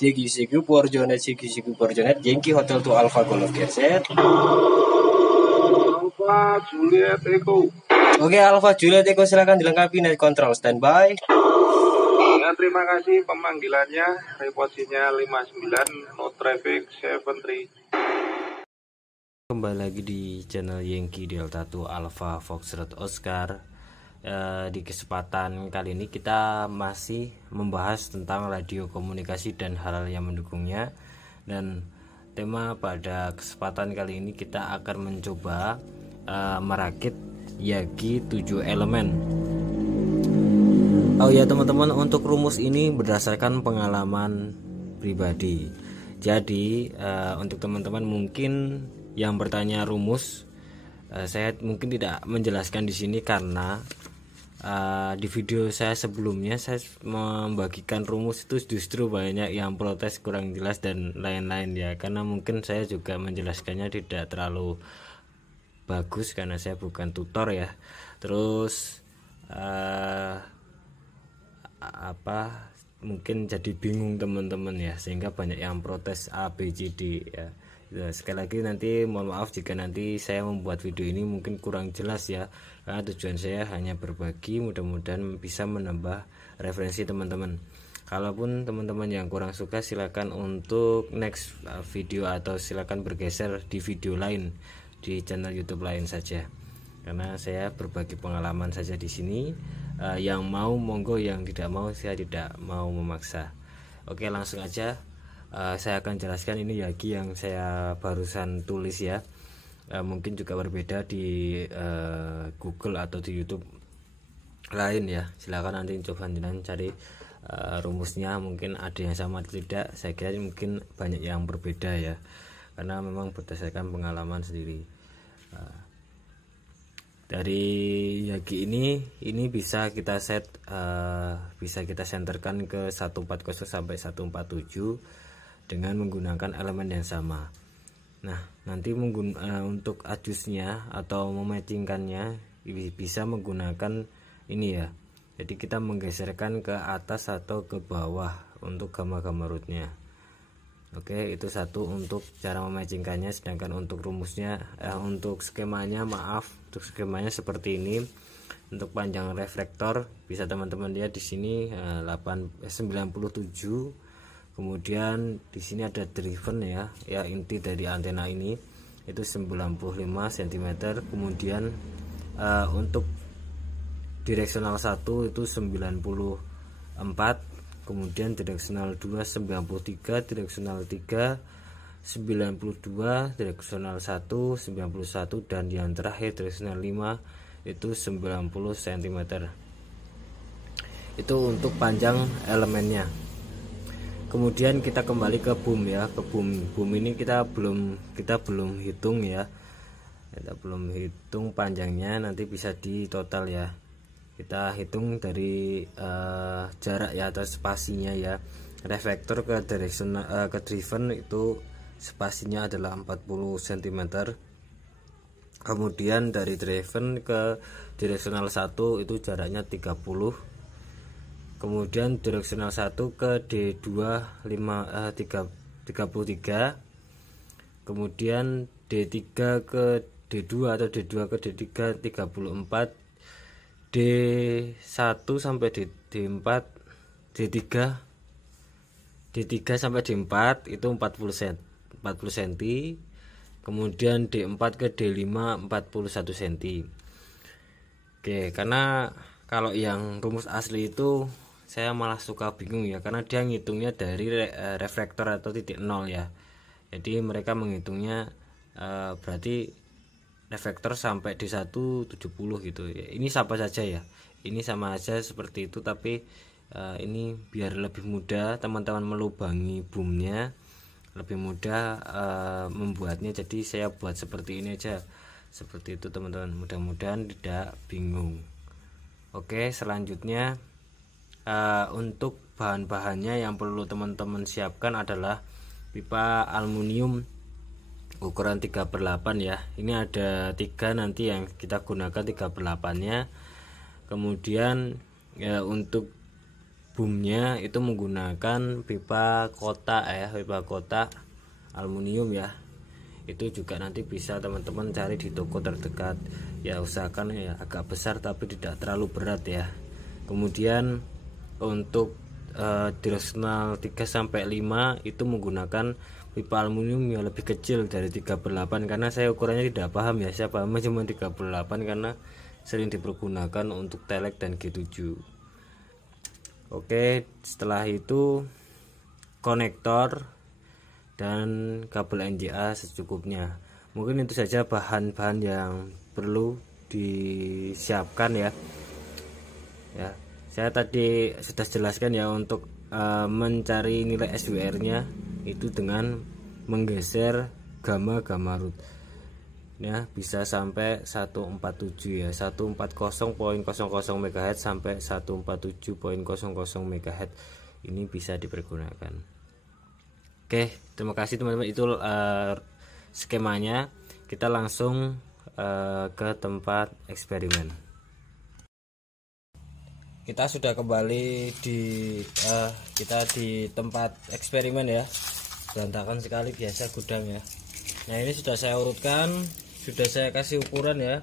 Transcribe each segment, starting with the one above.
CQ Porjonet Yankee Hotel to Alpha Golf Gerset. Alpha Juliet Echo. Oke, Alpha Juliet Echo silakan dilengkapi net control standby. Ya, terima kasih pemanggilannya. Reposisinya 59, no traffic 73. Kembali lagi di channel Yankee Delta 2 Alpha Foxtrot Oscar. Di kesempatan kali ini kita masih membahas tentang radio komunikasi dan hal-hal yang mendukungnya. Dan tema pada kesempatan kali ini kita akan mencoba merakit Yagi 7 elemen. Oh ya teman-teman, untuk rumus ini berdasarkan pengalaman pribadi. Jadi untuk teman-teman mungkin yang bertanya rumus, saya mungkin tidak menjelaskan di sini karena di video saya sebelumnya saya membagikan rumus itu justru banyak yang protes kurang jelas dan lain-lain ya, karena mungkin saya juga menjelaskannya tidak terlalu bagus karena saya bukan tutor ya. Terus mungkin jadi bingung teman-teman ya, sehingga banyak yang protes A, B, C, D ya. Sekali lagi nanti mohon maaf jika nanti saya membuat video ini mungkin kurang jelas ya, karena tujuan saya hanya berbagi, mudah-mudahan bisa menambah referensi teman-teman. Kalaupun teman-teman yang kurang suka silakan untuk next video atau silakan bergeser di video lain di channel YouTube lain saja, karena saya berbagi pengalaman saja di sini. Yang mau monggo, yang tidak mau saya tidak mau memaksa. Oke, langsung aja saya akan jelaskan. Ini Yagi yang saya barusan tulis ya, mungkin juga berbeda di Google atau di YouTube lain ya. Silakan nanti coba cari rumusnya, mungkin ada yang sama atau tidak. Saya kira mungkin banyak yang berbeda ya, karena memang berdasarkan pengalaman sendiri. Dari Yagi ini bisa kita set bisa kita senterkan ke 140 sampai 147 dengan menggunakan elemen yang sama. Nah, nanti untuk adjustnya atau mematchingkannya bisa menggunakan ini ya. Jadi kita menggeserkan ke atas atau ke bawah untuk gamma-gamma rootnya. Oke, itu satu untuk cara mematchingkannya. Sedangkan untuk rumusnya, untuk skemanya, untuk skemanya seperti ini. Untuk panjang reflektor bisa teman-teman lihat di sini 97. Kemudian di sini ada driven ya, inti dari antena ini itu 95 cm. Kemudian untuk direksional 1 itu 94. Kemudian direksional 2 93, direksional 3 92, direksional 1 91, dan yang terakhir direksional 5 itu 90 cm. Itu untuk panjang elemennya. Kemudian kita kembali ke boom ya, ke boom ini kita belum hitung ya. Kita belum hitung panjangnya, nanti bisa di total ya. Kita hitung dari jarak ya atau spasinya ya. Reflektor ke direksional ke driven itu spasinya adalah 40 cm. Kemudian dari driven ke direksional 1 itu jaraknya 30. Kemudian direksional 1 ke D2 33. Kemudian D3 ke D2 atau D2 ke D3 34. D1 sampai D4, D3 sampai D4 itu 40 cm. Kemudian D4 ke D5 41 cm. Oke, karena kalau yang rumus asli itu saya malah suka bingung ya, karena dia ngitungnya dari reflektor atau titik nol ya. Jadi mereka menghitungnya berarti reflektor sampai di 170 gitu ya. Ini sama saja ya, ini sama aja seperti itu, tapi ini biar lebih mudah teman-teman melubangi boomnya, lebih mudah membuatnya. Jadi saya buat seperti ini aja, seperti itu teman-teman, mudah-mudahan tidak bingung. Oke, selanjutnya untuk bahan-bahannya yang perlu teman-teman siapkan adalah pipa aluminium ukuran 3/8 ya. Ini ada 3 nanti yang kita gunakan 3/8 nya. Kemudian ya, untuk boomnya itu menggunakan pipa kotak ya, pipa kotak aluminium ya. Itu juga nanti bisa teman-teman cari di toko terdekat ya, usahakan ya agak besar tapi tidak terlalu berat ya. Kemudian untuk directional 3-5 itu menggunakan pipa aluminium yang lebih kecil dari 38, karena saya ukurannya tidak paham ya, saya pahamnya cuma 38 karena sering dipergunakan untuk telek dan G7. Oke, setelah itu konektor dan kabel NJA secukupnya. Mungkin itu saja bahan-bahan yang perlu disiapkan ya. Ya, saya tadi sudah jelaskan ya untuk mencari nilai SWR-nya itu dengan menggeser gamma root. Ya, bisa sampai 147 ya, 140.00 MHz sampai 147.00 MHz ini bisa dipergunakan. Oke, terima kasih teman-teman, itu skemanya. Kita langsung ke tempat eksperimen. Kita sudah kembali di tempat eksperimen ya. Berantakan sekali biasa gudang ya. Nah, ini sudah saya urutkan, sudah saya kasih ukuran ya.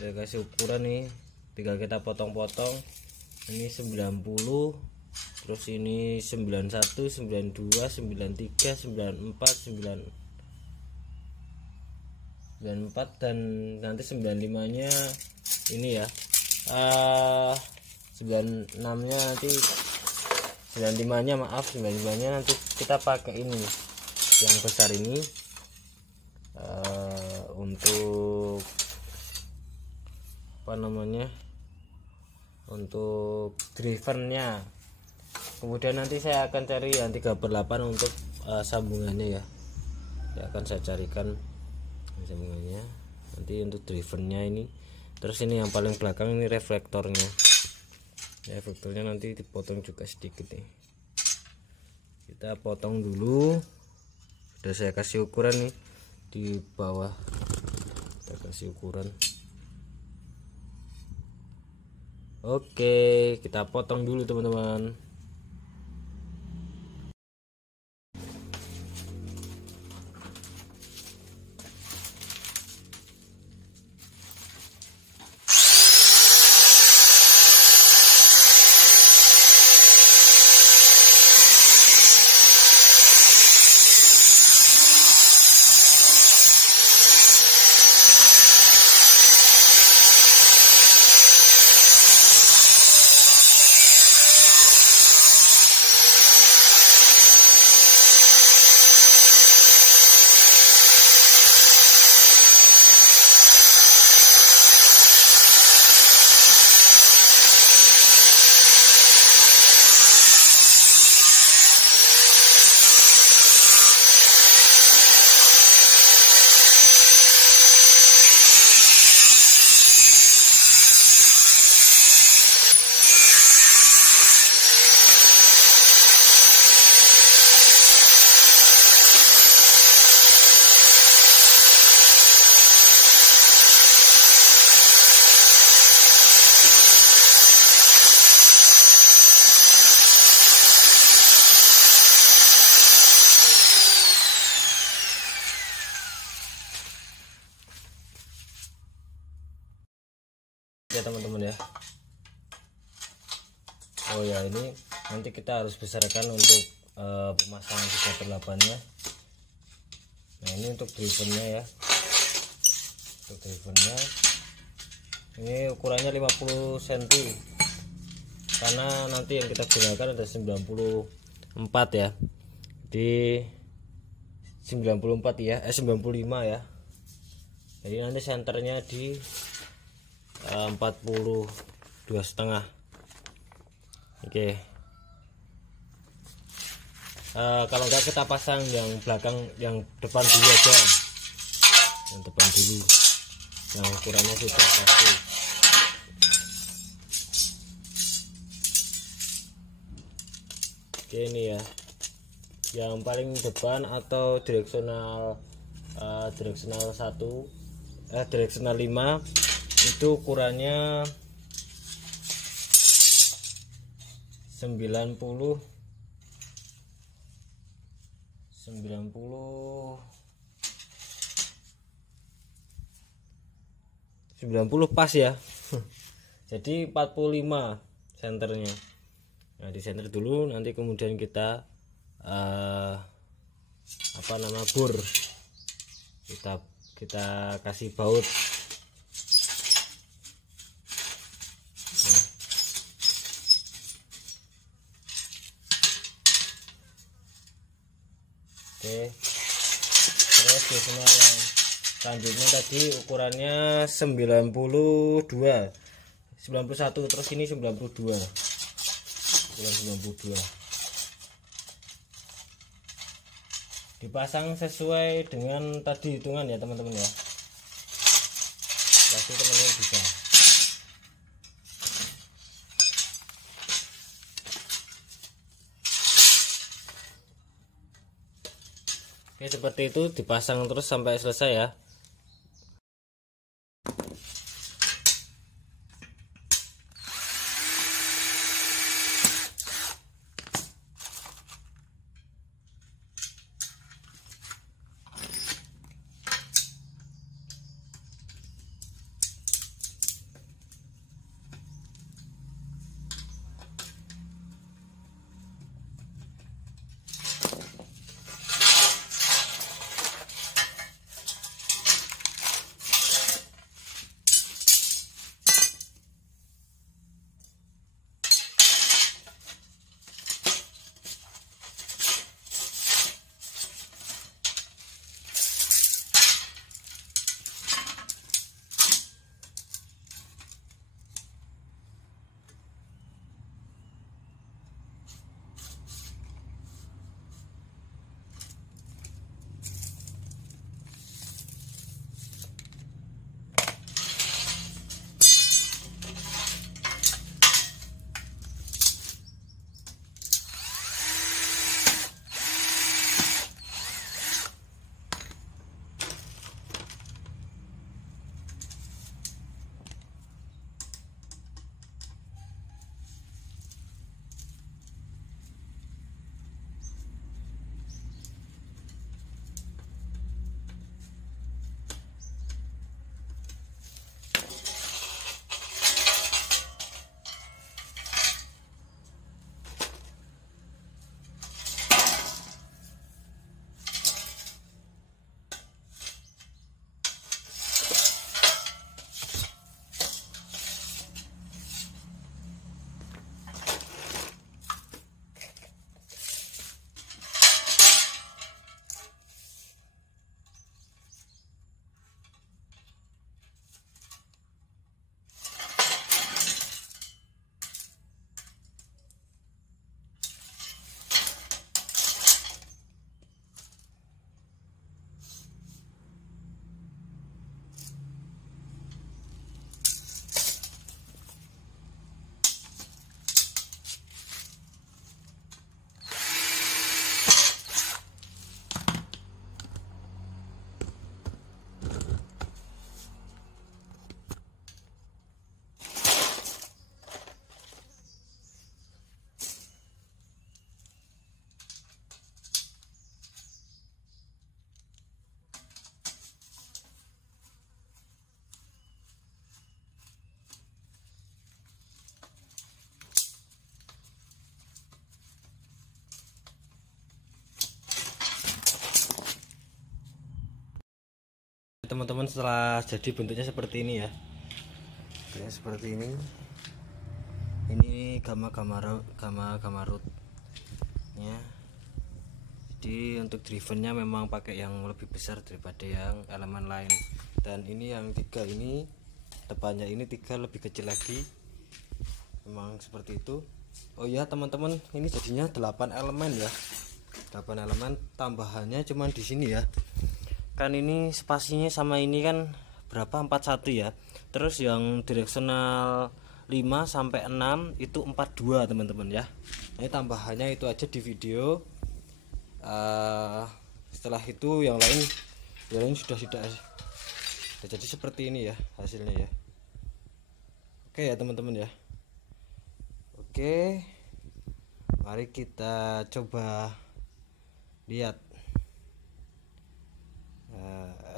Saya kasih ukuran nih, tinggal kita potong-potong. Ini 90, terus ini 91, 92, 93, 94, 94 dan nanti 95-nya ini ya. 96-nya nanti 95-nya maaf 95-nya nanti kita pakai ini yang besar ini untuk apa namanya, untuk drivernya. Kemudian nanti saya akan cari yang 38 untuk sambungannya ya. Saya akan saya carikan sambungannya nanti untuk drivernya ini. Terus ini yang paling belakang ini reflektornya. Reflektornya nanti dipotong juga sedikit nih. Kita potong dulu. Sudah saya kasih ukuran nih di bawah. Kita kasih ukuran. Oke, kita potong dulu teman-teman. Ya teman-teman ya. Oh ya, ini nanti kita harus besarkan untuk pemasangan 38-nya. Nah, ini untuk drivernya ya. Untuk drivernya ini ukurannya 50 cm karena nanti yang kita gunakan ada 94 ya, di 94 ya, 95 ya. Jadi nanti senternya di 42,5. Oke. Kalau enggak kita pasang yang belakang, yang depan dulu aja. Yang depan dulu. Yang ukurannya sudah pasti. Oke, ini ya. Yang paling depan atau direksional 1, direksional 5 itu ukurannya 9 90 pas ya. Jadi 45 senternya. Nah, di center dulu, nanti kemudian kita bor. Kita kasih baut. Oke, terus biasanya yang selanjutnya tadi ukurannya 91, terus ini 92, dipasang sesuai dengan tadi hitungan ya teman-teman ya, pasti teman-teman bisa. Oke, seperti itu dipasang terus sampai selesai ya. Teman-teman, setelah jadi bentuknya seperti ini ya, kayak seperti ini gamma gamarut ya. Jadi untuk drivennya memang pakai yang lebih besar daripada yang elemen lain, dan ini yang 3 ini depannya ini 3 lebih kecil lagi, memang seperti itu. Oh ya teman-teman, ini jadinya 8 elemen ya, 8 elemen, tambahannya cuman di sini ya. Kan ini spasinya sama ini kan berapa, 41 ya. Terus yang direksional 5 sampai 6 itu 42 teman-teman ya. Ini tambahannya itu aja di video. Setelah itu yang lain sudah jadi seperti ini ya hasilnya ya. Oke ya teman-teman ya. Oke, Mari kita coba lihat.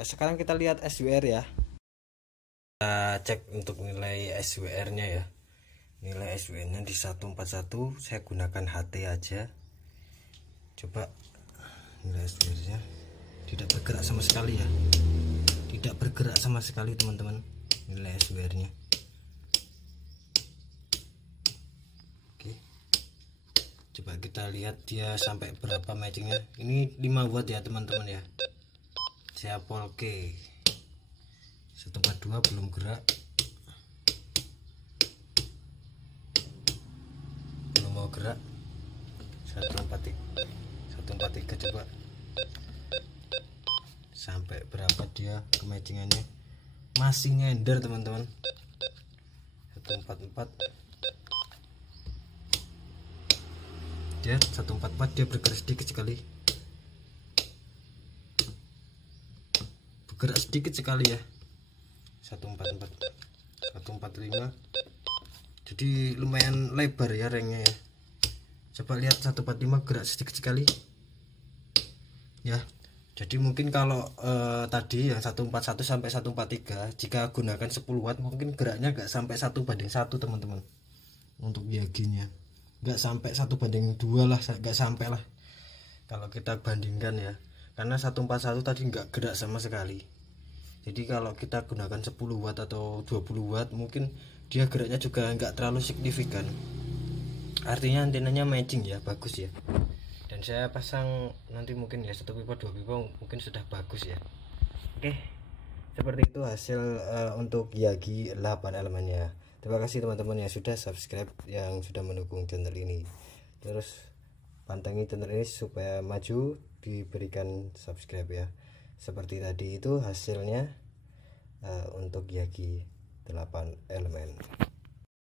Sekarang kita lihat SWR ya. Kita cek untuk nilai SWR nya ya. Nilai SWR nya di 141, saya gunakan HT aja. Coba nilai SWR nya tidak bergerak sama sekali ya, tidak bergerak sama sekali teman-teman nilai SWR nya. Oke, coba kita lihat dia sampai berapa matchingnya. Ini 5 watt ya teman-teman ya. Saya polke 142 belum gerak, belum mau gerak. 143 coba sampai berapa dia kematchingannya, masih nyender teman-teman. 144 dia 144 dia bergerak sedikit sekali, bergerak sedikit sekali ya. 144 145, jadi lumayan lebar ya ringnya ya. Coba lihat 145 gerak sedikit sekali ya. Jadi mungkin kalau tadi yang 141 sampai 143 jika gunakan 10 watt mungkin geraknya nggak sampai 1:1 teman-teman. Untuk Yaginya nggak sampai 1:2 lah, nggak sampai lah kalau kita bandingkan ya, karena 141 tadi nggak gerak sama sekali. Jadi kalau kita gunakan 10 watt atau 20 watt mungkin dia geraknya juga nggak terlalu signifikan. Artinya antenanya matching ya, bagus ya. Dan saya pasang nanti mungkin ya 1 pipa 2 pipa mungkin sudah bagus ya. Oke, seperti itu hasil untuk Yagi 8 elemennya. Terima kasih teman-teman yang sudah subscribe, yang sudah mendukung channel ini. Terus pantengin channel ini supaya maju, diberikan subscribe ya. Seperti tadi itu hasilnya untuk Yagi 8 elemen.